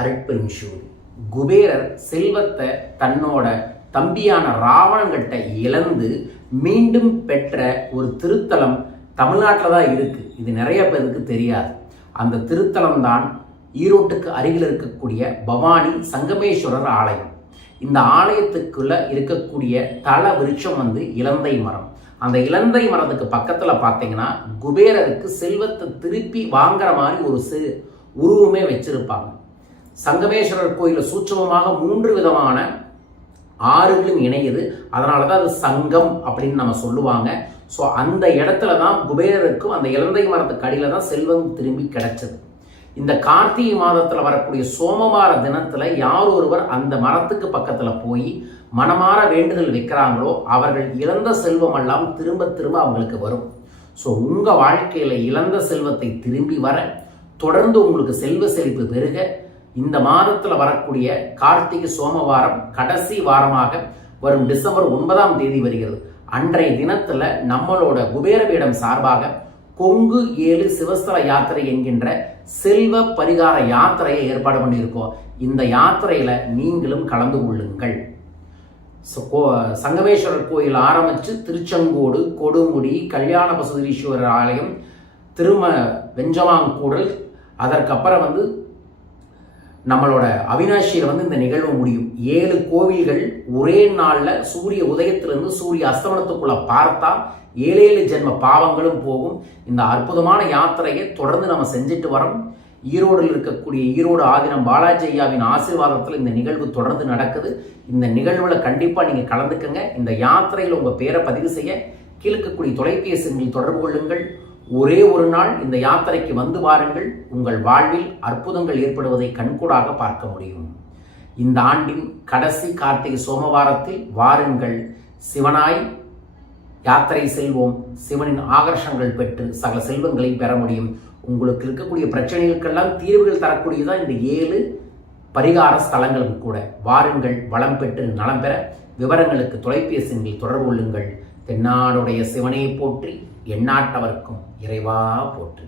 அருட்பெருஞ்சோதி. குபேரர் செல்வத்தை தன்னோட தம்பியான ராவணங்கிட்ட இழந்து மீண்டும் பெற்ற ஒரு திருத்தலம் தமிழ்நாட்டில் தான் இருக்கு. இது நிறைய பேருக்கு தெரியாது. அந்த திருத்தலம் தான் ஈரோட்டுக்கு அருகில் இருக்கக்கூடிய பவானி சங்கமேஸ்வரர் ஆலயம். இந்த ஆலயத்துக்குள்ள இருக்கக்கூடிய தல விருட்சம் இலந்தை மரம். அந்த இலந்தை மரத்துக்கு பக்கத்தில் பார்த்தீங்கன்னா குபேரருக்கு செல்வத்தை திருப்பி வாங்குற மாதிரி ஒரு உருவமே வச்சிருப்பாங்க. சங்கமேஸ்வரர் கோயிலில் சூட்சமமாக 3 விதமான ஆறுகளும் இணையுது. அதனால தான் அது சங்கம் அப்படின்னு நம்ம சொல்லுவாங்க. ஸோ அந்த இடத்துல தான் குபேரருக்கும் அந்த இலந்தை மரத்துக்கு அடியில் தான் செல்வம் திரும்பி கிடைச்சது. இந்த கார்த்திகை மாதத்தில் வரக்கூடிய சோமவார தினத்தில் யார் ஒருவர் அந்த மரத்துக்கு பக்கத்தில் போய் மனமாற வேண்டுதல் வைக்கிறாங்களோ அவர்கள் இழந்த செல்வம் எல்லாம் திரும்ப திரும்ப அவங்களுக்கு வரும். ஸோ உங்கள் வாழ்க்கையில் இழந்த செல்வத்தை திரும்பி வர, தொடர்ந்து உங்களுக்கு செல்வ செழிப்பு பெருக, இந்த மாதத்தில் வரக்கூடிய கார்த்திகை சோமவாரம் கடைசி வாரமாக வரும் டிசம்பர் 9ஆம் தேதி வருகிறது. அன்றைய தினத்தில் நம்மளோட குபேரபீடம் சார்பாக கொங்கு 7 சிவஸ்தல யாத்திரை என்கின்ற செல்வ பரிகார யாத்திரையை ஏற்பாடு பண்ணியிருக்கோம். இந்த யாத்திரையில நீங்களும் கலந்து கொள்ளுங்கள். சங்கமேஸ்வரர் கோயில் ஆரம்பிச்சு திருச்செங்கோடு, கொடுமுடி, கல்யாண பசுதீஸ்வரர் ஆலயம், வெஞ்சமாங்கூடல், அதற்கப்புறம் நம்மளோட அவினாஷியில் இந்த நிகழ்வு முடியும். 7 கோவில்கள் ஒரே நாளில் சூரிய உதயத்திலிருந்து சூரிய அஸ்தமனத்துக்குள்ள பார்த்தா 7 ஜென்ம பாவங்களும் போகும். இந்த அற்புதமான யாத்திரையை தொடர்ந்து நம்ம செஞ்சுட்டு வரோம். ஈரோடில் இருக்கக்கூடிய ஈரோடு ஆதீனம் பாலாஜி ஐயாவின் ஆசீர்வாதத்தில் இந்த நிகழ்வு தொடர்ந்து நடக்குது. இந்த நிகழ்வில் கண்டிப்பாக நீங்கள் கலந்துக்கங்க. இந்த யாத்திரையில் உங்கள் பேரை பதிவு செய்ய கீழ்க்கக்கூடிய தொலைபேசிகளில் தொடர்பு கொள்ளுங்கள். ஒரே ஒரு நாள் இந்த யாத்திரைக்கு வந்து வாருங்கள். உங்கள் வாழ்வில் அற்புதங்கள் ஏற்படுவதை கண்கூடாக பார்க்க முடியும். இந்த ஆண்டின் கடைசி கார்த்திகை சோமவாரத்தில் வாருங்கள். சிவனாய் யாத்திரை செல்வோம். சிவனின் ஆகர்ஷங்கள் பெற்று சகல செல்வங்களை பெற முடியும். உங்களுக்கு இருக்கக்கூடிய பிரச்சனைகளுக்கெல்லாம் தீர்வுகள் தரக்கூடியதான் இந்த 7 பரிகார ஸ்தலங்களும் கூட. வாருங்கள், வளம் பெற்று நலம் பெற. விவரங்களுக்கு தொலைபேசிகளில் தொடர்பு கொள்ளுங்கள். தென்னாடுடைய சிவனை போற்றி, எந்நாட்டவர்க்கும் இறைவா போற்றி.